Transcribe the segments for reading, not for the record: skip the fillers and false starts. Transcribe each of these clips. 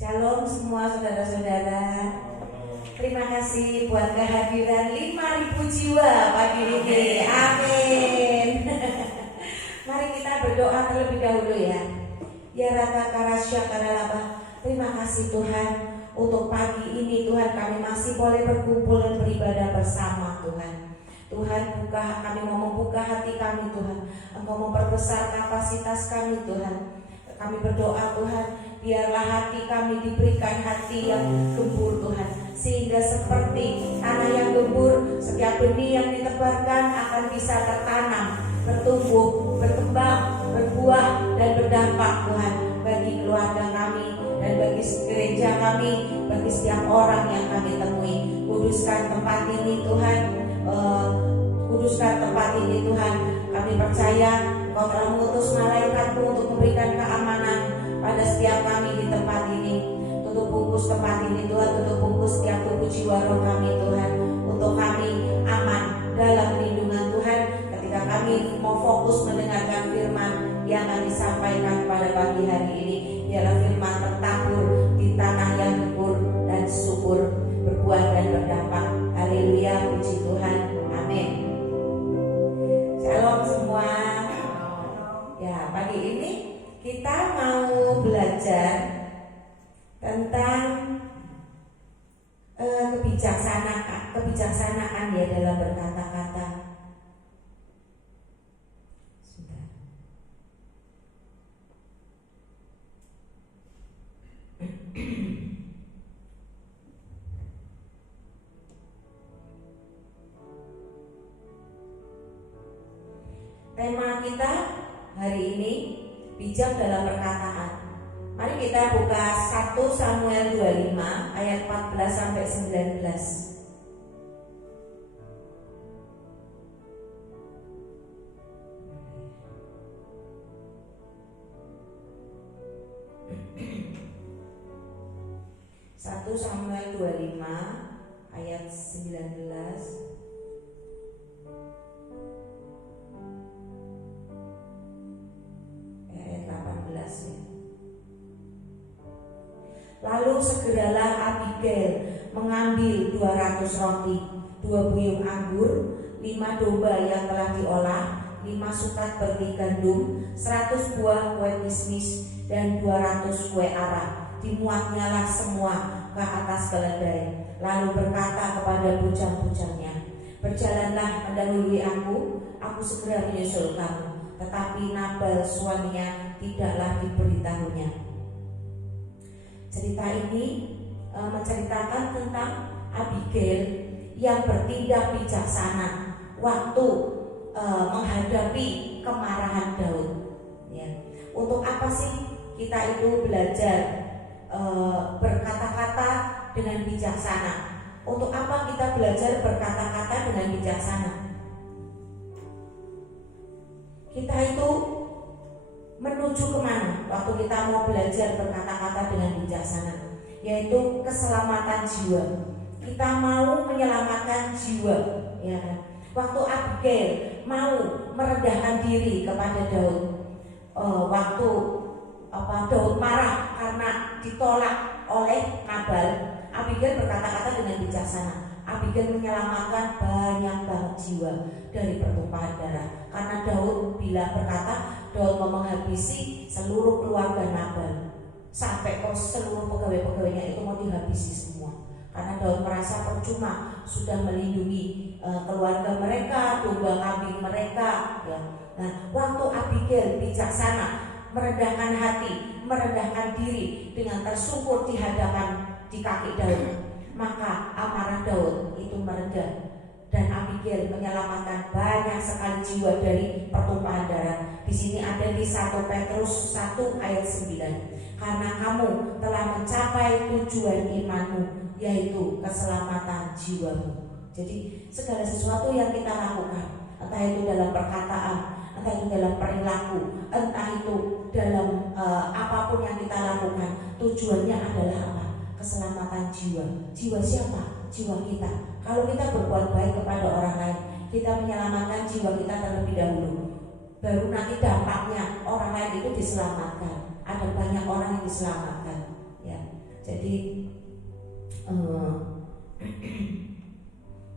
Shalom semua saudara-saudara. Terima kasih buat kehadiran 5.000 jiwa pagi ini. Amin. Mari kita berdoa terlebih dahulu ya. Ya rata karasya karalaba. Terima kasih Tuhan untuk pagi ini Tuhan kami masih boleh berkumpul dan beribadah bersama Tuhan. Tuhan kami mau membuka hati kami Tuhan. Engkau memperbesar kapasitas kami Tuhan. Kami berdoa Tuhan, biarlah hati kami diberikan hati yang gembur Tuhan, sehingga seperti tanah yang gembur, setiap benih yang ditebarkan akan bisa tertanam, bertumbuh, berkembang, berbuah dan berdampak Tuhan bagi keluarga kami dan bagi gereja kami, bagi setiap orang yang kami temui. Kuduskan tempat ini Tuhan, kuduskan tempat ini Tuhan. Kami percaya Kau telah mengutus malaikat-Mu untuk memberikan keamanan pada setiap kami di tempat ini. Tutup bungkus tempat ini Tuhan, tutup bungkus setiap tubuh jiwa roh kami Tuhan, untuk kami aman dalam lindungan Tuhan ketika kami mau fokus mendengarkan firman yang akan disampaikan pada pagi hari ini. Biarlah firman tertabur di tanah yang gembur dan subur, berbuah dan berdampak. Haleluya, puji Tuhan, amin. Shalom semua. Ya, pagi ini kita mau belajar tentang kebijaksanaan ya dalam berkata-kata. Sudah. Tema kita hari ini bijak dalam perkataan. Mari kita buka 1 Samuel 25 ayat 14 sampai 19. Satu Samuel 25 ayat 19 ya. Lalu segeralah Abigail mengambil 200 roti, 2 buyung anggur, 5 domba yang telah diolah, 5 sukat berti gandum, 100 buah kue kismis, dan 200 kue ara. Dimuatnyalah semua ke atas keledai. Lalu berkata kepada bujang-bujangnya, berjalanlah mendahului aku segera menyusul kamu. Tetapi Nabal suaminya tidaklah diberitahunya. Cerita ini menceritakan tentang Abigail yang bertindak bijaksana waktu menghadapi kemarahan Daud. Ya. Untuk apa sih kita itu belajar berkata-kata dengan bijaksana? Untuk apa kita belajar berkata-kata dengan bijaksana? Kita itu menuju kemana waktu kita mau belajar berkata-kata dengan bijaksana? Yaitu keselamatan jiwa. Kita mau menyelamatkan jiwa, ya kan? Waktu Abigail mau merendahkan diri kepada Daud, waktu Daud marah karena ditolak oleh Nabal, Abigail berkata-kata dengan bijaksana. Abigail menyelamatkan banyak banget jiwa dari pertumpahan darah. Karena Daud bila berkata, Daud mau menghabisi seluruh keluarga Nabal, sampai seluruh pegawai-pegawainya itu mau dihabisi semua. Karena Daud merasa percuma sudah melindungi keluarga mereka, domba kambing mereka. Ya. Nah, waktu Abigail bijaksana, merendahkan hati, merendahkan diri dengan tersungkur di kaki Daud, maka amarah Daud itu meredah dan Abigail menyelamatkan banyak sekali jiwa dari pertumpahan darah. Di sini ada di 1 Petrus 1 ayat 9. Karena kamu telah mencapai tujuan imanmu, yaitu keselamatan jiwamu. Jadi segala sesuatu yang kita lakukan, entah itu dalam perkataan, entah itu dalam perilaku, entah itu dalam apapun yang kita lakukan, tujuannya adalah apa? Keselamatan jiwa. Jiwa siapa? Jiwa kita. Kalau kita berbuat baik kepada orang lain, kita menyelamatkan jiwa kita terlebih dahulu. Baru nanti dampaknya orang lain itu diselamatkan. Ada banyak orang yang diselamatkan. Ya. Jadi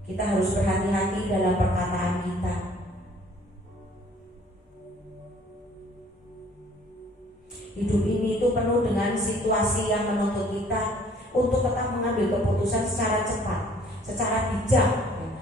kita harus berhati-hati dalam perkataan kita. Hidup ini itu penuh dengan situasi yang menuntut kita untuk tetap mengambil keputusan secara cepat, secara bijak,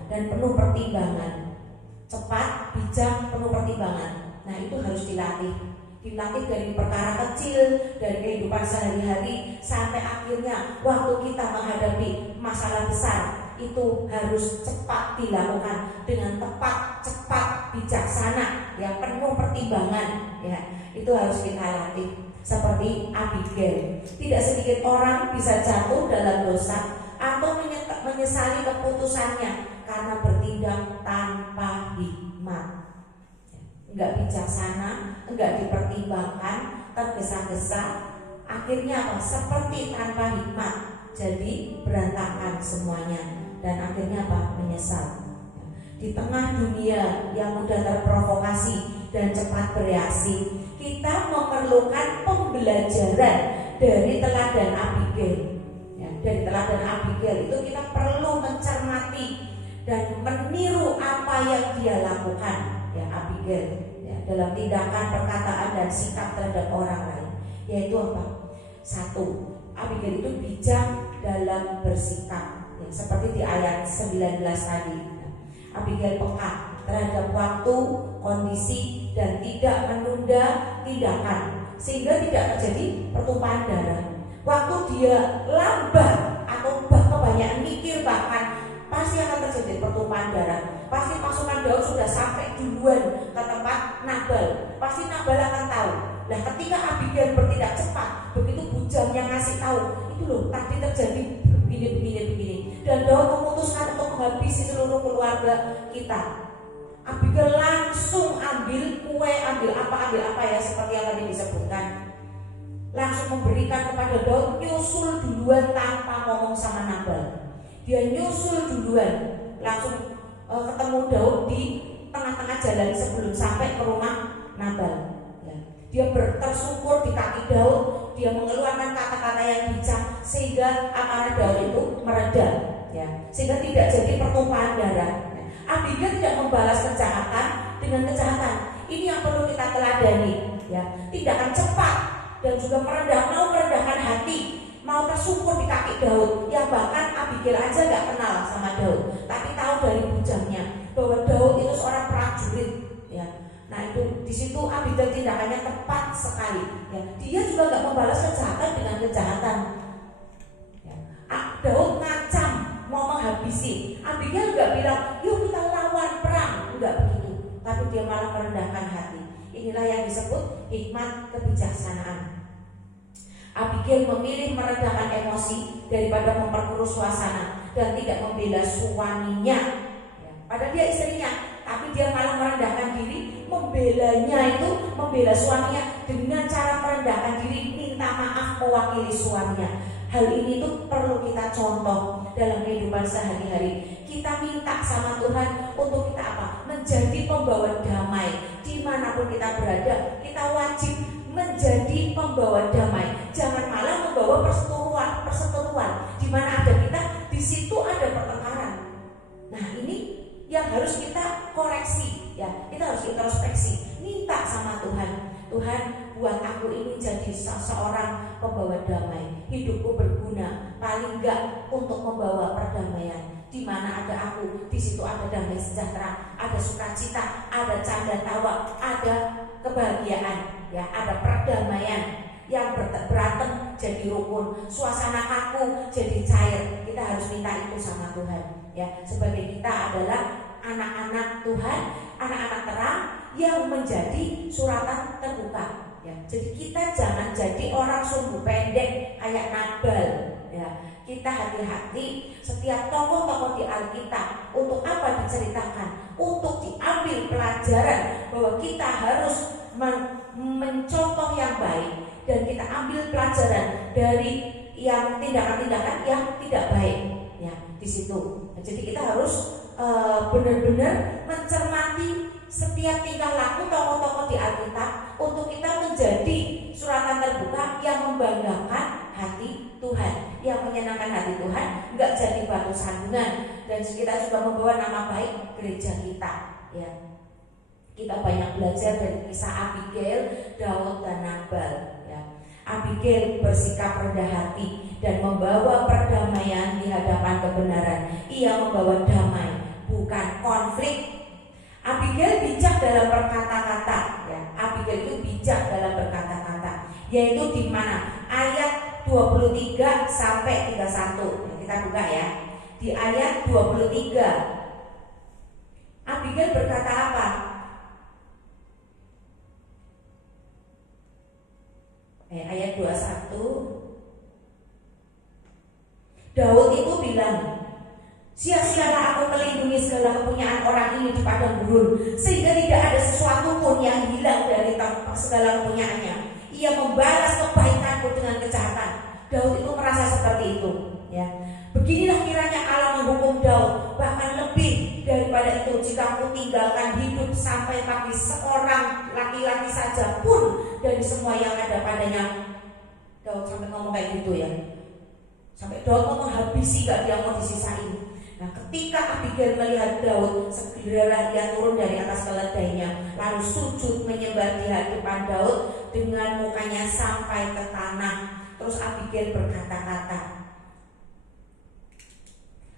dan penuh pertimbangan. Cepat, bijak, penuh pertimbangan. Nah, itu harus dilatih. Dilatih dari perkara kecil, dari kehidupan sehari-hari, sampai akhirnya waktu kita menghadapi masalah besar, itu harus cepat dilakukan dengan tepat, cepat, bijaksana, yang penuh pertimbangan. Ya, itu harus kita latih. Seperti Abigail, tidak sedikit orang bisa jatuh dalam dosa atau menyesali keputusannya karena bertindak tanpa hikmat. Enggak bijaksana, enggak dipertimbangkan, tergesa-gesa, akhirnya apa? Seperti tanpa hikmat, jadi berantakan semuanya, dan akhirnya apa? Menyesal. Di tengah dunia yang mudah terprovokasi dan cepat bereaksi, kita memerlukan pembelajaran dari teladan Abigail. Ya, dari teladan Abigail itu kita perlu mencermati dan meniru apa yang dia lakukan, ya Abigail, ya, dalam tindakan, perkataan, dan sikap terhadap orang lain. Yaitu apa? Satu, Abigail itu bijak dalam bersikap, ya, seperti di ayat 19 tadi. Abigail peka terhadap waktu, kondisi, dan tidak menunda tindakan sehingga tidak terjadi pertumpahan darah. Waktu dia lambat atau kebanyakan mikir, bahkan pasti akan terjadi pertumpahan darah. Pasti pasukan Daud sudah sampai duluan ke tempat Nabal. Pasti Nabal akan tahu. Nah, ketika Abigail bertindak cepat, begitu bujangnya ngasih tahu, itu loh tadi terjadi begini, dan Daud memutuskan untuk menghabisi seluruh keluarga kita. Abigail langsung ambil kue, ambil apa ya, seperti yang tadi disebutkan. Langsung memberikan kepada Daud, nyusul duluan tanpa ngomong sama Nabal. Dia nyusul duluan, langsung ketemu Daud di tengah-tengah jalan sebelum sampai ke rumah Nabal. Ya. Dia tersungkur di kaki Daud, dia mengeluarkan kata-kata yang bijak sehingga amarah Daud itu mereda, ya, sehingga tidak jadi pertumpahan darah. Ya. Abigail tidak membalas kejahatan dengan kejahatan. Ini yang perlu kita teladani, ya. Tindakan cepat dan juga mau merendahkan hati, mau tersungkur di kaki Daud, yang bahkan Abigail aja gak kenal sama Daud, tapi tahu dari bujangnya bahwa Daud itu seorang prajurit, ya. Nah, itu di situ Abigail tindakannya tepat sekali, ya. Dia juga gak membalas kejahatan dengan kejahatan, ya. Daud ngancam mau menghabisi, Abigail gak bilang yuk kita lawan perang, enggak begitu, tapi dia malah merendahkan hati. Inilah yang disebut hikmat kebijaksanaan. Abigail memilih meredahkan emosi daripada memperkeruh suasana dan tidak membela suaminya, ya. Padahal dia istrinya, tapi dia malah merendahkan diri, membela suaminya dengan cara merendahkan diri, minta maaf mewakili suaminya. Hal ini tuh perlu kita contoh dalam kehidupan sehari-hari. Kita minta sama Tuhan untuk kita apa? Menjadi pembawa damai dimanapun kita berada. Kita wajib menjadi pembawa damai. Jangan malah membawa perseteruan. Di mana ada kita, di situ ada pertengkaran. Nah, ini yang harus kita koreksi, ya. Kita harus introspeksi, minta sama Tuhan. Tuhan, buat aku ini jadi seorang pembawa damai. Hidupku berguna, paling enggak untuk membawa perdamaian. Di mana ada aku, di situ ada damai sejahtera, ada sukacita, ada canda tawa, ada kebahagiaan, ya, ada perdamaian. Yang berantem jadi rukun, suasana kaku jadi cair. Kita harus minta itu sama Tuhan, ya. Sebagai kita adalah anak-anak Tuhan, anak-anak terang yang menjadi suratan terbuka, ya. Jadi kita jangan jadi orang sumbu pendek kayak Nabal, ya. Kita hati-hati setiap tokoh-tokoh di Alkitab. Untuk apa diceritakan? Untuk diambil pelajaran bahwa kita harus mencontoh yang baik, dan kita ambil pelajaran dari yang tindakan-tindakan yang tidak baik, ya, di situ. Nah, jadi kita harus benar-benar mencermati setiap tingkah laku tokoh-tokoh di Alkitab untuk kita menjadi suratan terbuka yang membanggakan hati Tuhan. menyenangkan hati Tuhan, nggak jadi batu sandungan, dan kita juga membawa nama baik gereja kita. Ya, kita banyak belajar dari kisah Abigail, Daud dan Nabal. Ya, Abigail bersikap rendah hati dan membawa perdamaian di hadapan kebenaran. Ia membawa damai, bukan konflik. Abigail bijak dalam berkata-kata, ya. Abigail itu bijak dalam berkata-kata, yaitu di mana ayat 23 sampai 31. Ya, kita buka ya. Di ayat 23 Abigail berkata apa? Ayat 21 Daud itu bilang, sia-sialah aku melindungi segala kepunyaan orang ini di padang gurun, sehingga tidak ada sesuatu pun yang hilang dari segala kepunyaannya. Ia membalas kebaikanku dengan kejahatan. Daud itu merasa seperti itu, ya. Beginilah kiranya Allah menghukum Daud, bahkan lebih daripada itu jika aku tinggalkan hidup sampai bagi seorang laki-laki saja pun dari semua yang ada padanya. Daud sampai ngomong kayak gitu ya. Sampai Daud ngomong habisi gak dia mau disisain. Nah, ketika Abigail melihat Daud, segeralah ia turun dari atas keledainya, lalu sujud menyembah di hadapan Daud dengan mukanya sampai ke tanah. Terus Abigail berkata-kata,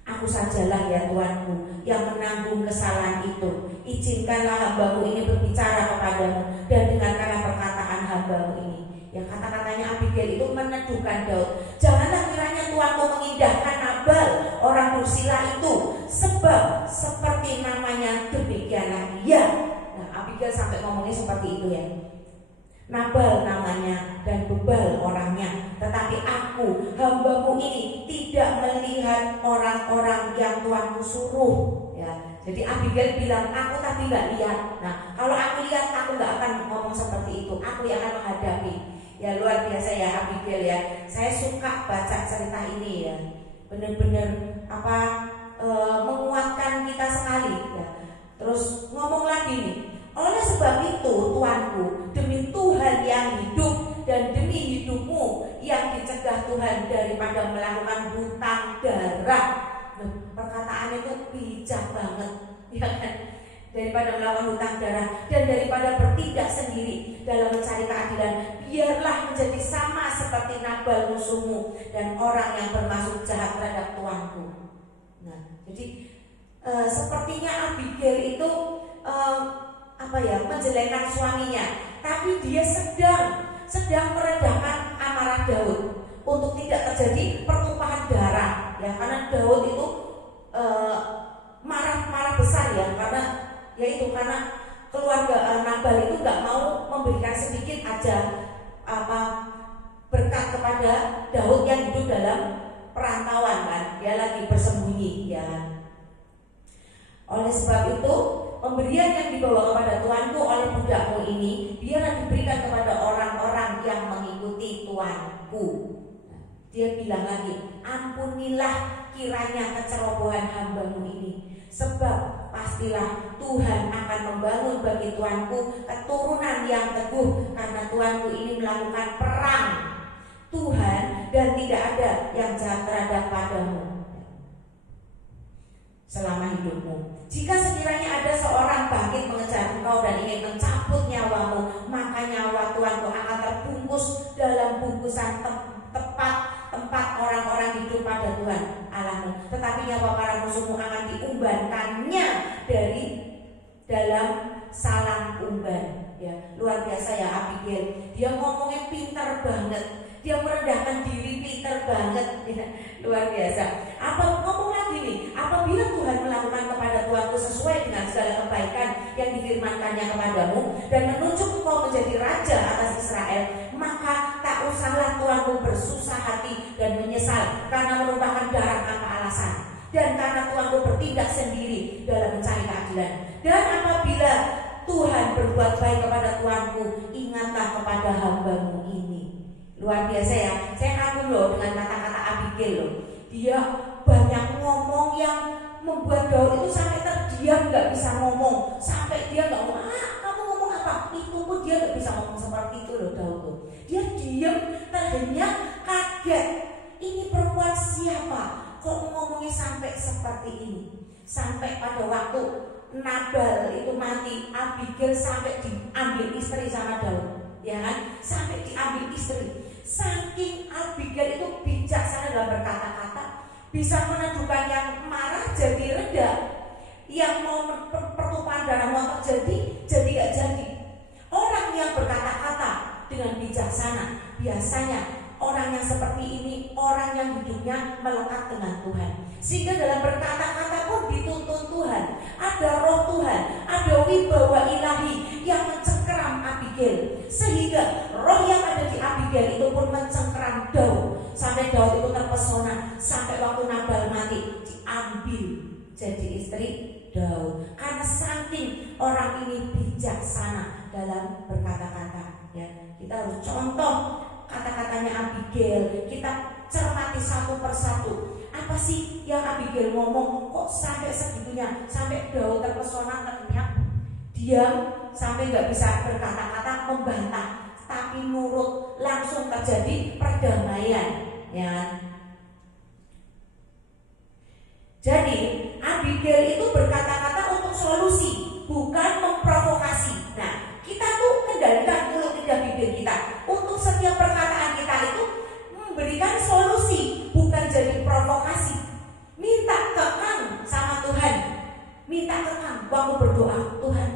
aku sajalah ya Tuanku yang menanggung kesalahan itu. Izinkanlah hambamu ini berbicara kepadamu, dan dengarkanlah perkataan hambamu ini. Ya, kata-katanya Abigail itu meneduhkan Daud. Janganlah kiranya Tuanku mengindahkan Nabal orang dursila itu, sebab seperti namanya demikianlah dia. Nah, Abigail sampai ngomongnya seperti itu ya. Nabal namanya dan bebal orangnya, tetapi aku hambamu ini tidak melihat orang-orang yang Tuanku suruh. Ya, jadi Abigail bilang aku tapi nggak lihat. Nah, kalau aku lihat aku nggak akan ngomong seperti itu. Aku yang akan menghadapi. Ya, luar biasa ya Abigail ya. Saya suka baca cerita ini ya. Benar-benar menguatkan kita sekali ya. Terus ngomong lagi nih, oleh sebab itu Tuanku, demi Tuhan yang hidup dan demi hidupmu yang dicegah Tuhan daripada melakukan hutang darah. Perkataan itu bijak banget ya kan? Daripada melakukan hutang darah dan daripada bertindak sendiri dalam mencari keadilan, biarlah menjadi sama seperti Nabal musuhmu dan orang yang bermaksud jahat terhadap Tuanku. Nah, jadi sepertinya Abigail itu menjelekkan suaminya, tapi dia sedang meredahkan amarah Daud untuk tidak terjadi pertumpahan darah ya, karena Daud itu marah besar ya, karena keluarga Nabal itu nggak mau memberikan sedikit aja berkat kepada Daud yang hidup dalam perantauan kan, dia lagi bersembunyi ya. Oleh sebab itu pemberian yang dibawa kepada Tuanku oleh budakmu ini biarlah diberikan kepada orang-orang yang mengikuti Tuanku. Dia bilang lagi, ampunilah kiranya kecerobohan hambamu ini, sebab pastilah Tuhan akan membangun bagi Tuanku keturunan yang teguh, karena Tuanku ini melakukan perang Tuhan dan tidak ada yang jahat terhadap padamu selama hidupmu. Jika sekiranya ada seorang bangkit mengejar engkau dan ingin mencabut nyawamu, maka nyawa Tuanku akan terbungkus dalam bungkusan tempat orang-orang hidup pada Tuhan Allahmu. Tetapi nyawa para musuhmu akan diumbankannya dari dalam salang umban. Ya, luar biasa ya Abigail. Dia ngomongnya pintar banget. Dia merendahkan diri pintar banget ya, luar biasa. Ngomong lagi nih, apabila Tuhan melakukan kepada Tuanku sesuai dengan segala kebaikan yang difirmankannya kepadamu dan menunjuk engkau menjadi raja atas Israel, maka tak usahlah Tuanku bersusah hati dan menyesal karena menumpahkan darah tanpa alasan, dan karena Tuanku bertindak sendiri dalam mencari keadilan. Dan apabila Tuhan berbuat baik kepada Tuanku, ingatlah kepada hambamu ini. Luar biasa ya, saya kagum loh dengan kata-kata Abigail loh. Dia banyak ngomong yang membuat Daud itu sampai terdiam, gak bisa ngomong. Sampai dia gak ngomong, kamu ngomong apa? Itu pun dia gak bisa ngomong seperti itu loh Daud tuh. Dia diam, terhenyak, kaget. Ini perempuan sampai pada waktu Nabal itu mati, Abigail sampai diambil istri sama Daud, ya kan? Sampai diambil istri. Saking Abigail itu bijaksana dalam berkata-kata, bisa meneduhkan yang marah jadi reda, yang mau pertumpahan darah mau terjadi jadi gak jadi. Orang yang berkata-kata dengan bijaksana, biasanya orang yang seperti ini orang yang hidupnya melekat dengan Tuhan, sehingga dalam berkata-kata pun dituntun Tuhan. Ada roh Tuhan, ada wibawa ilahi yang mencengkeram Abigail, sehingga roh yang ada di Abigail itu pun mencengkeram Daud, sampai Daud itu terpesona. Sampai waktu Nabal mati diambil jadi istri Daud, karena saking orang ini bijaksana dalam berkata-kata. Ya, kita harus contoh kata-katanya Abigail, kita cermati satu persatu. Apa sih yang Abigail ngomong kok sampai segitunya, sampai Daud terpesona, ternyata diam, sampai gak bisa berkata-kata membantah, tapi nurut, langsung terjadi perdamaian, ya. Jadi Abigail itu berkata-kata untuk solusi, bukan memprovokasi. Nah, kita tuh kendalikan mulut lidah bibir kita. Untuk setiap perkataan kita itu memberikan solusi, bukan jadi provokasi. Minta kekang sama Tuhan, minta kekang waktu berdoa. Tuhan,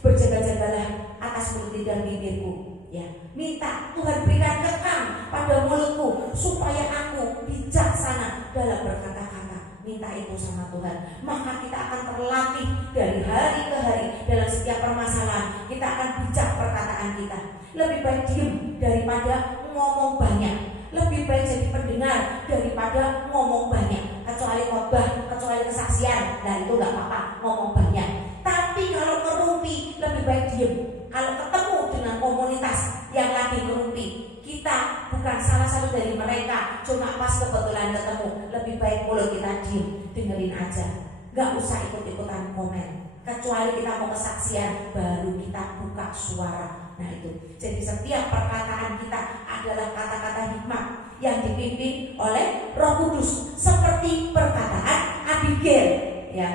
berjaga-jagalah atas mulut lidah bibirku, ya. Minta Tuhan berikan kekang pada mulutku supaya aku bijaksana dalam berkata-kata. Minta itu sama Tuhan, maka kita akan terlatih dari hari ke hari dalam setiap permasalahan. Kita akan bijak perkataan kita. Lebih baik diem daripada ngomong banyak. Lebih baik jadi pendengar daripada ngomong banyak. Kecuali khotbah, kecuali kesaksian, nah itu gak apa-apa ngomong banyak. Tapi kalau ngerumpi, lebih baik diem. Kalau ketemu dengan komunitas yang lagi ngerumpi, kita bukan salah satu dari mereka, cuma pas kebetulan ketemu, lebih baik mulut kita diem, dengerin aja, gak usah ikut-ikutan komen. Kecuali kita mau kesaksian, baru kita buka suara. Nah itu, jadi setiap perkataan kita adalah kata-kata hikmat yang dipimpin oleh Roh Kudus, seperti perkataan Abigail, ya.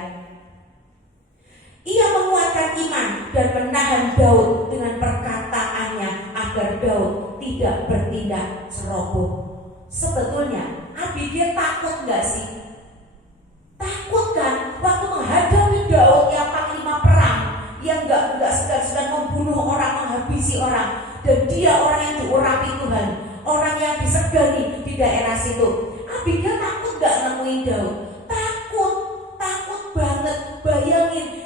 Ia menguatkan iman dan menahan Daud dengan perkataannya agar Daud tidak bertindak ceroboh. Sebetulnya Abigail takut gak sih? Takut kan waktu menghadapi Daud yang panglima perang, yang gak segan-segan membunuh orang, menghabisi orang, dan dia orang yang diurapi Tuhan, orang yang disegani di daerah situ. Abigail takut gak nemuin Daud? Takut banget. Bayangin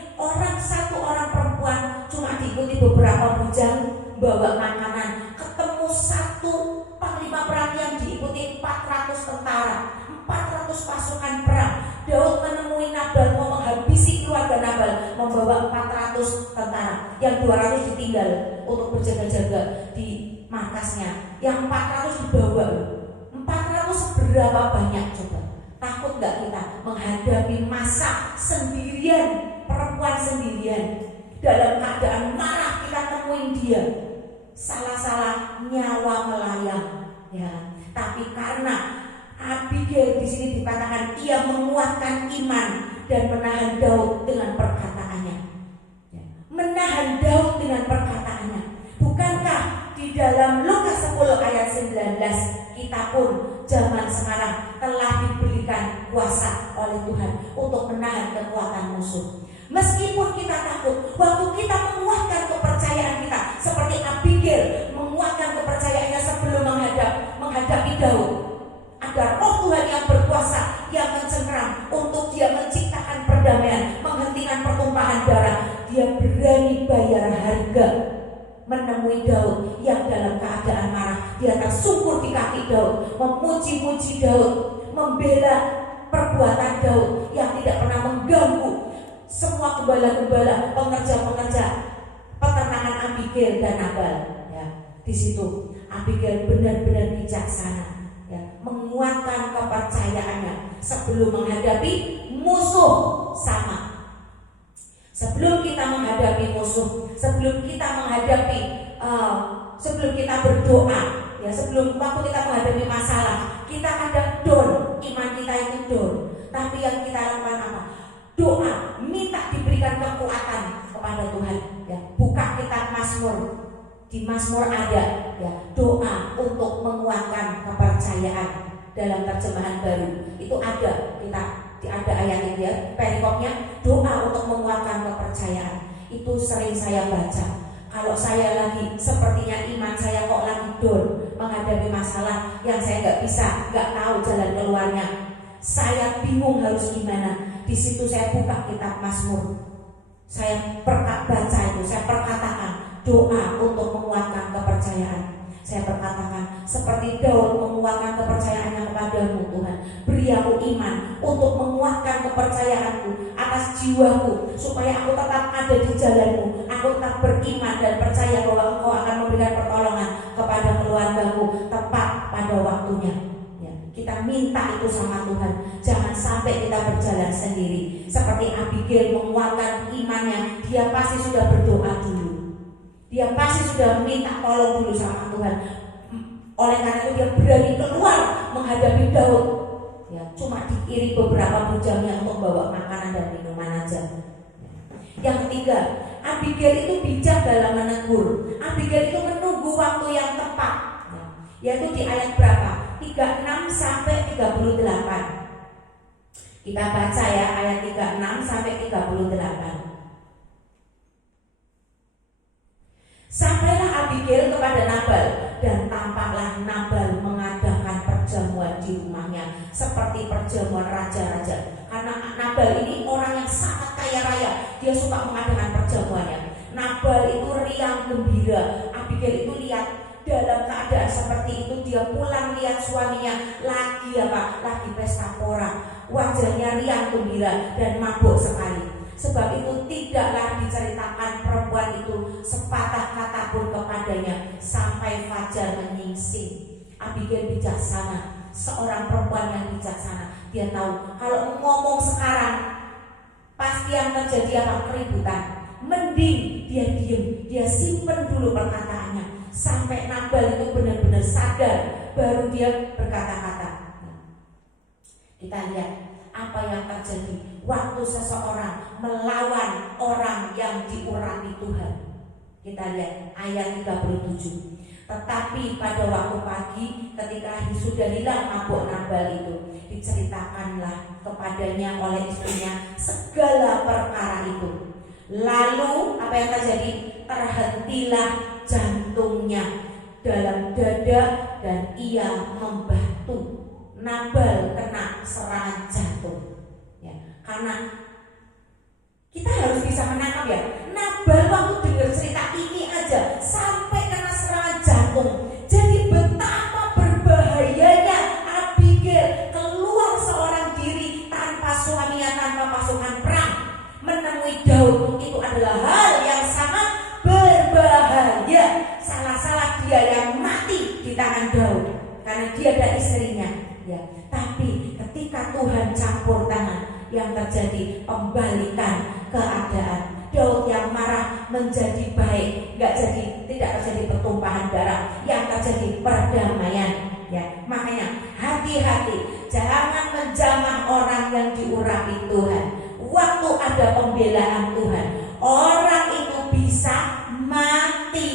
satu orang perempuan cuma diikuti beberapa bujang bawa makanan, ketemu satu panglima perang yang diikuti 400 tentara, 400 pasukan perang. Daud menemui Nabal, mau menghabisi keluarga Nabal, membawa 400 tentara, yang 200 ditinggal untuk berjaga-jaga di markasnya, yang 400 dibawa. 400 berapa banyak coba? Takut gak kita menghadapi masa sendirian, perempuan sendirian, dalam keadaan marah kita temuin dia, salah-salah nyawa melayang, ya. Tapi karena Abigail di sini dikatakan ia menguatkan iman dan menahan Daud dengan perkataannya, ya. Menahan Daud dengan perkataannya. Bukankah di dalam Lukas 10 ayat 19 kita pun zaman sekarang telah diberikan kuasa oleh Tuhan untuk menahan kekuatan musuh. Meskipun kita takut, waktu kita menguatkan kepercayaan kita seperti Abigail menguatkan kepercayaannya sebelum menghadapi Daud, ada roh Tuhan yang berkuasa yang mencengkeram untuk dia menciptakan perdamaian, menghentikan pertumpahan darah. Dia berani bayar harga menemui Daud yang dalam keadaan marah. Dia tersungkur di kaki Daud, memuji-muji Daud, membela perbuatan Daud yang tidak pernah mengganggu semua gembala-gembala, pengerja-pengerja peternakan Abigail dan Nabal, ya. Di situ Abigail benar-benar bijaksana, ya, menguatkan kepercayaannya sebelum menghadapi musuh. Sama, sebelum kita menghadapi musuh, sebelum kita berdoa, ya, sebelum waktu kita menghadapi masalah, kita kadang down, iman kita itu down. Tapi yang kita lakukan apa? doa, minta diberikan kekuatan kepada Tuhan. Ya, buka kitab Mazmur. Di Mazmur ada ya doa untuk menguatkan kepercayaan. Dalam terjemahan baru itu ada, ada ayat itu ya, perikopnya doa untuk menguatkan kepercayaan. Itu sering saya baca. Kalau saya lagi sepertinya iman saya kok lagi down, menghadapi masalah yang saya nggak tahu jalan keluarnya, saya bingung harus gimana. Di situ saya buka kitab Mazmur, saya baca itu, saya perkatakan doa untuk menguatkan kepercayaan. Saya berkatakan seperti Daud menguatkan kepercayaannya kepadamu Tuhan. Beri aku iman untuk menguatkan kepercayaanku atas jiwaku, supaya aku tetap ada di jalanmu. Aku tetap beriman dan percaya bahwa Engkau akan memberikan pertolongan kepada keluargaku tepat pada waktunya. Ya, kita minta itu sama Tuhan. Jangan sampai kita berjalan sendiri. Seperti Abigail menguatkan imannya, dia pasti sudah berdoa dulu. Dia pasti sudah minta tolong dulu sama Tuhan. Oleh karena itu dia berani keluar menghadapi Daud. Ya, cuma diiring beberapa bujangnya untuk bawa makanan dan minuman aja. Yang ketiga, Abigail itu bijak dalam menegur. Abigail itu menunggu waktu yang tepat. Yaitu di ayat berapa? 36 sampai 38. Kita baca ya ayat 36 sampai 38. Sampailah Abigail kepada Nabal, dan tampaklah Nabal mengadakan perjamuan di rumahnya seperti perjamuan raja-raja. Karena Nabal ini orang yang sangat kaya raya, dia suka mengadakan perjamuannya. Nabal itu riang gembira. Abigail itu lihat dalam keadaan seperti itu, dia pulang lihat suaminya lagi pesta pora, wajahnya riang gembira dan mabuk sekali. Sebab itu tidaklah diceritakan perempuan itu sepatah kata pun kepadanya sampai fajar menyingsing. Abigail bijaksana, seorang perempuan yang bijaksana. Dia tahu kalau ngomong sekarang pasti yang terjadi apa? Keributan. Mending dia diem, dia simpen dulu perkataannya sampai Nabal itu benar-benar sadar, baru dia berkata-kata. Kita lihat apa yang terjadi waktu seseorang melawan orang yang diurapi Tuhan. Kita lihat ayat 37. Tetapi pada waktu pagi ketika sudah hilang mabuk Nabal itu, diceritakanlah kepadanya oleh istrinya segala perkara itu. Lalu apa yang terjadi? Terhentilah jantungnya dalam dada dan ia membatu. Nabal kena serangan jantung. Ya, karena kita harus bisa menangkap ya. Nabal waktu dengar cerita ini aja sampai kena serangan jantung. Jadi betapa berbahayanya Abigail keluar seorang diri tanpa suaminya, tanpa pasukan perang menemui Daud. Itu adalah hal yang sangat berbahaya. Salah-salah dia yang mati di tangan Daud karena dia dan istrinya. Ya, tapi ketika Tuhan campur tangan, yang terjadi pembalikan keadaan. Daud yang marah menjadi baik, tidak terjadi pertumpahan darah, yang terjadi perdamaian. Ya, makanya hati-hati, jangan menjamah orang yang diurapi Tuhan. Waktu ada pembelaan Tuhan, orang itu bisa mati.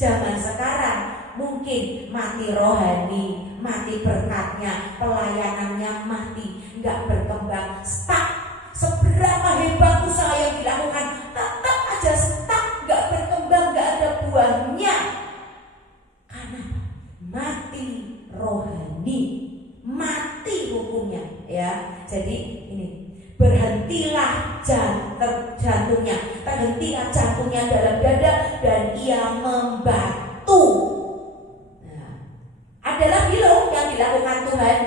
Zaman sekarang mungkin mati rohani, mati berkatnya, pelayanannya mati, nggak berkembang, stuck. Seberapa hebat usaha yang dilakukan, tetap aja stuck, nggak berkembang, nggak ada buahnya. Karena mati rohani, mati hukumnya. Ya, jadi ini berhentilah jantungnya, terhentilah jantungnya dalam dada dan ia membatu. Adalah bilang yang dilakukan Tuhan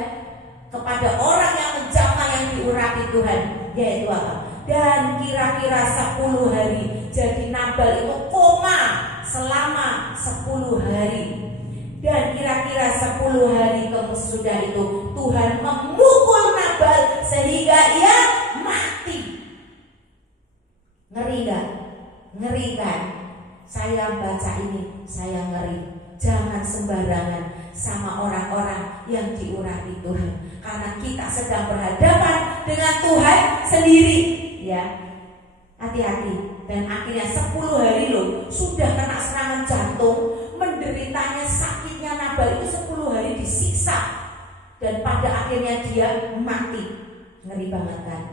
kepada orang yang menjamah yang diurapi Tuhan, yaitu apa? Dan kira-kira 10 hari. Jadi Nabal itu koma selama 10 hari. Dan kira-kira 10 hari sesudah itu Tuhan memukul Nabal sehingga ia mati. Ngeri gak? Ngeri kan? Saya baca ini, saya ngeri. Jangan sembarangan sama orang-orang yang diurapi Tuhan, karena kita sedang berhadapan dengan Tuhan sendiri. ya. Hati-hati. Dan akhirnya 10 hari loh, sudah kena serangan jantung, menderitanya, sakitnya Nabal itu 10 hari disiksa, dan pada akhirnya dia mati. Ngeri banget kan?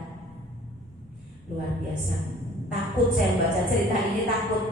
Luar biasa. Takut saya baca cerita ini, takut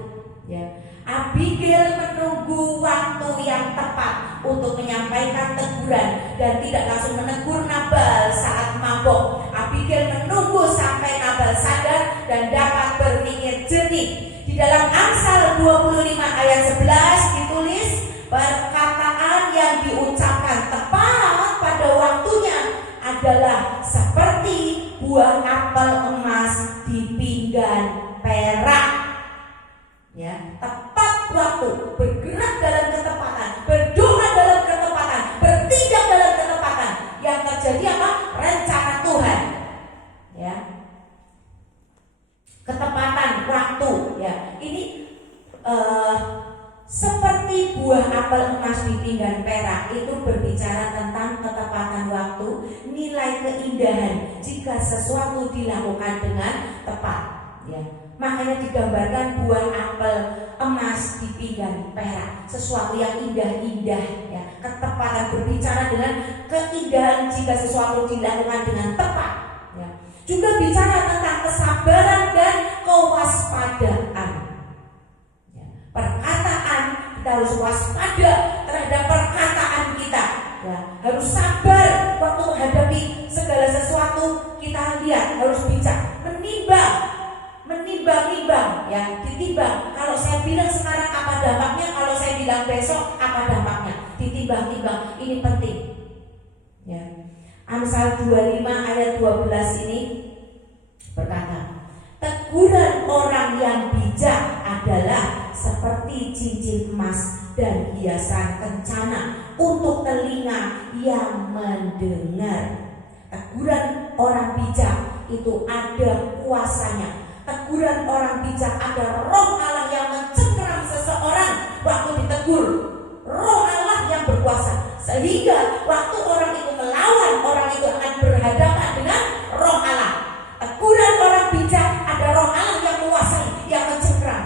ya. Abigail menunggu waktu yang tepat untuk menyampaikan teguran dan tidak langsung menegur Nabal saat mabok. Abigail menunggu sampai Nabal sadar dan dapat berpikir jernih. Di dalam Amsal 25 ayat 11 ditulis, perkataan yang diucapkan tepat pada waktunya adalah seperti buah apel emas di pinggan perak. Ya, tepat waktu, bergerak dalam ketepatan, berdoa dalam ketepatan, bertindak dalam ketepatan. Yang terjadi apa? Rencana Tuhan. Ya. Ketepatan waktu, ya. Ini seperti buah apel emas di pinggan perak, itu berbicara tentang ketepatan waktu, nilai keindahan jika sesuatu dilakukan dengan tepat, ya. Makanya digambarkan buah apel emas di pinggan perak, sesuatu yang indah-indah, ya. Ketepatan berbicara dengan keindahan jika sesuatu dilakukan dengan tepat, ya. Juga bicara tentang kesabaran dan kewaspadaan, ya. Perkataan, kita harus waspada terhadap perkataan kita, ya. Harus sabar waktu menghadapi segala sesuatu. Kita lihat, harus bijak, menimbang, ya, ditimbang. Kalau saya bilang sekarang apa dampaknya, kalau saya bilang besok apa dampaknya, ditimbang-timbang. Ini penting, ya. Amsal 25 ayat 12 ini berkata, teguran orang yang bijak adalah seperti cincin emas dan hiasan kencana untuk telinga yang mendengar. Teguran orang bijak itu ada kuasanya. Teguran orang bijak ada roh Allah yang mencengkeram seseorang waktu ditegur. Roh Allah yang berkuasa, sehingga waktu orang itu melawan, orang itu akan berhadapan dengan roh Allah. Teguran orang bijak ada roh Allah yang menguasai, yang mencengkeram.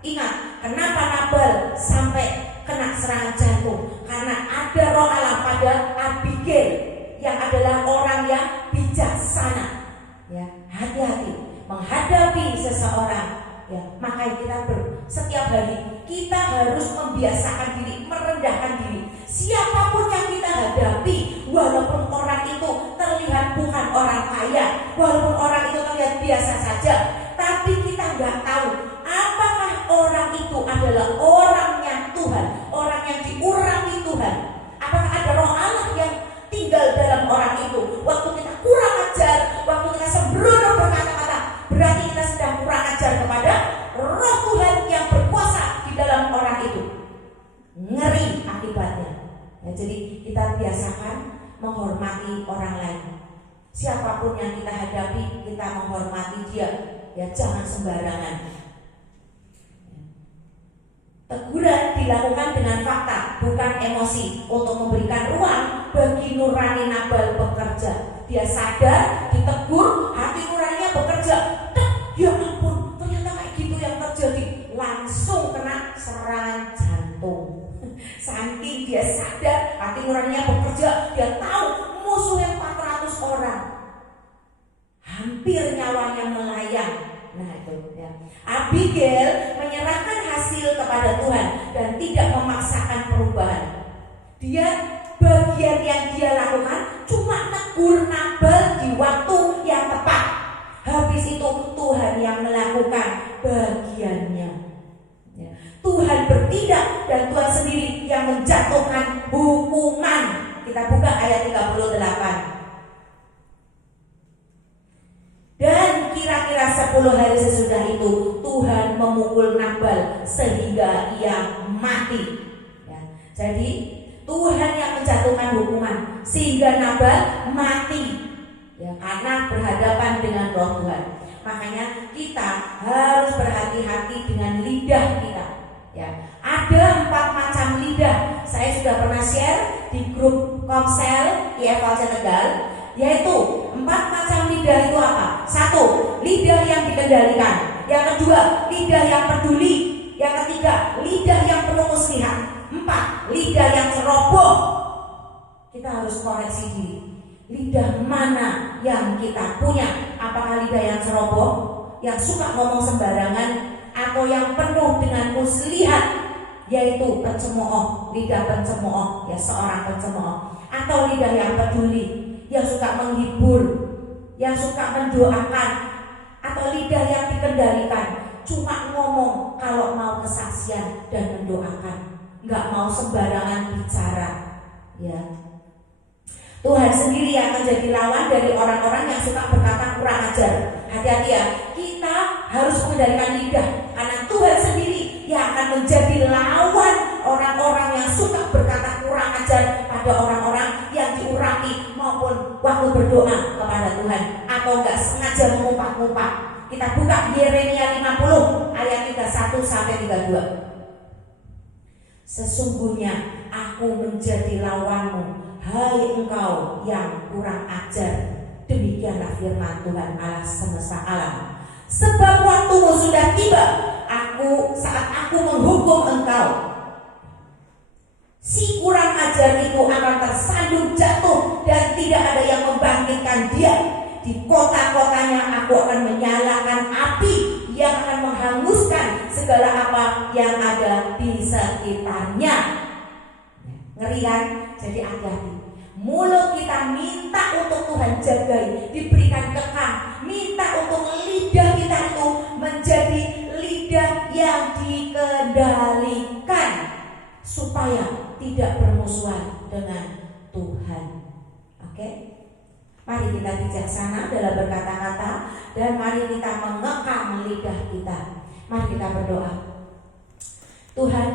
Ingat, kenapa Nabal sampai kena serangan jantung? Karena ada roh Allah pada Abigail yang adalah orang yang bijaksana, ya. Hati-hati menghadapi seseorang, ya. Maka kita setiap hari kita harus membiasakan diri, merendahkan diri. Siapapun yang kita hadapi, walaupun orang itu terlihat bukan orang kaya, walaupun orang itu terlihat biasa saja, tapi kita nggak tahu apakah orang itu adalah orangnya Tuhan, orang yang diurapi Tuhan. Apakah ada roh Allah yang tinggal dalam orang itu? Waktu kita kurang ajar, waktu kita sembrono berkata-kata, berarti kita sedang kurang ajar kepada roh Tuhan yang berkuasa di dalam orang itu. Ngeri akibatnya, ya. Jadi kita biasakan menghormati orang lain. Siapapun yang kita hadapi, kita menghormati dia, ya. Jangan sembarangan. Teguran dilakukan dengan fakta, bukan emosi, untuk memberikan ruang bagi nurani Nabal bekerja. Dia sadar, ditegur, hati nuraninya bekerja. Ya ampun, ternyata kayak gitu yang terjadi. Langsung kena serangan jantung. Saking dia sadar, hati nuraninya bekerja. Dia tahu musuhnya 400 orang, hampir nyawanya melayang. Nah itu, ya. Abigail menyerahkan hasil kepada Tuhan dan tidak memaksakan perubahan. Dia, bagian yang dia lakukan cuma negur Nabal di waktu yang tepat. Habis itu Tuhan yang melakukan bagiannya, ya. Tuhan bertindak dan Tuhan sendiri yang menjatuhkan hukuman. Kita buka ayat 38. Dan kira-kira 10 hari sesudah itu Tuhan memukul Nabal sehingga ia mati, ya. Jadi Tuhan yang menjatuhkan hukuman sehingga Nabal mati, ya, karena berhadapan dengan roh Tuhan. Makanya kita harus berhati-hati dengan lidah kita, ya. Ada 4 macam lidah. Saya sudah pernah share di grup Komsel IFAC Tegal, yaitu 4 macam lidah itu apa? 1, Satu, lidah yang dikendalikan. Yang kedua, lidah yang peduli. Yang ketiga, lidah yang penuh muslihat. 4, lidah yang ceroboh. Kita harus koreksi diri. Lidah mana yang kita punya? Apakah lidah yang ceroboh, yang suka ngomong sembarangan, atau yang penuh dengan muslihat, yaitu pencemooh, lidah pencemooh, ya seorang pencemooh, atau lidah yang peduli, yang suka menghibur, yang suka mendoakan, atau lidah yang dikendalikan, cuma ngomong kalau mau kesaksian dan mendoakan, nggak mau sembarangan bicara, ya. Tuhan sendiri yang akan jadi lawan dari orang-orang yang suka berkata kurang ajar. Hati-hati ya, kita harus mengendalikan lidah, karena Tuhan sendiri yang akan menjadi lawan orang-orang yang suka berkata kurang ajar pada orang-orang yang diurapi maupun waktu berdoa kepada Tuhan, atau enggak sengaja mengumpat-ngumpat. Kita buka Yeremia 50 ayat 31 sampai 32. Sesungguhnya aku menjadi lawanmu, hai engkau yang kurang ajar. Demikianlah firman Tuhan Allah semesta alam. Sebab waktumu sudah tiba, saat aku menghukum engkau. Si kurang ajar itu akan tersandung jatuh dan tidak ada yang membangkitkan dia. Di kota-kotanya aku akan menyalakan api yang akan menghanguskan segala apa yang ada di sekitarnya. Ngeri kan? Jadi hati-hati. Mulut kita minta untuk Tuhan jagai, diberikan kekang. Minta untuk lidah kita itu menjadi lidah yang dikendalikan, supaya tidak bermusuhan dengan Tuhan. Oke? Mari kita bijaksana dalam berkata-kata, dan mari kita mengekang lidah kita. Mari kita berdoa. Tuhan,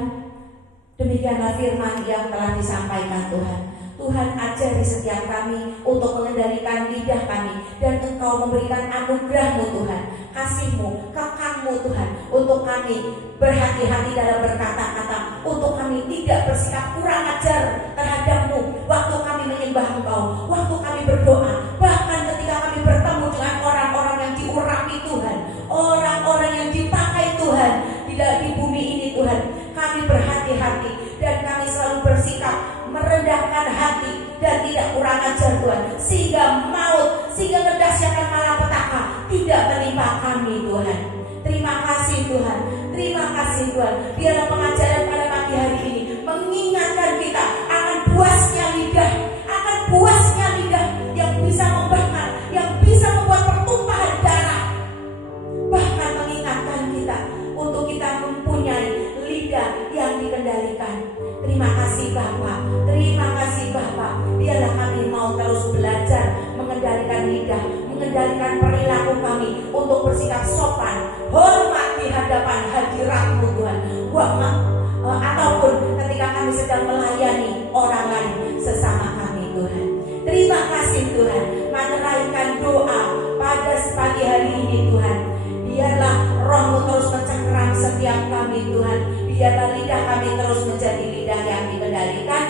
demikianlah firman yang telah disampaikan Tuhan. Tuhan, ajari setiap kami untuk mengendalikan lidah kami, dan Engkau memberikan anugerah-Mu Tuhan, kasih-Mu, kekang-Mu Tuhan, untuk kami berhati-hati dalam berkata-kata, untuk kami tidak bersikap kurang ajar terhadap-Mu waktu kami menyembah Engkau, waktu kami berdoa, bahkan ketika kami bertemu dengan orang-orang yang diurapi Tuhan, orang-orang yang dipakai Tuhan di bumi ini Tuhan. Kami berhati-hati dan kami selalu bersikap merendahkan hati dan tidak kurang ajar Tuhan, sehingga maut, sehingga kedahsyatan malapetaka tidak menimpa kami Tuhan. Terima kasih Tuhan, terima kasih Tuhan. Biarlah pengajaran pada pagi hari ini mengingatkan kita akan buasnya lidah, yang bisa membakar, yang bisa membuat pertumpahan darah. Bahkan mengingatkan kita untuk kita mempunyai lidah yang dikendalikan. Terima kasih Bapak, terima kasih Bapak. Biarlah kami mau terus belajar mengendalikan lidah, mengendalikan perilaku kami untuk bersikap sopan, hormat di hadapan hadirat-Mu Tuhan. Ataupun ketika kami sedang melayani orang lain sesama kami Tuhan. Terima kasih Tuhan. Meneraikan doa pada pagi hari ini Tuhan. Biarlah Roh-Mu terus mencengkeram setiap kami Tuhan. Biarlah lidah kami terus menjadi lidah yang dikendalikan,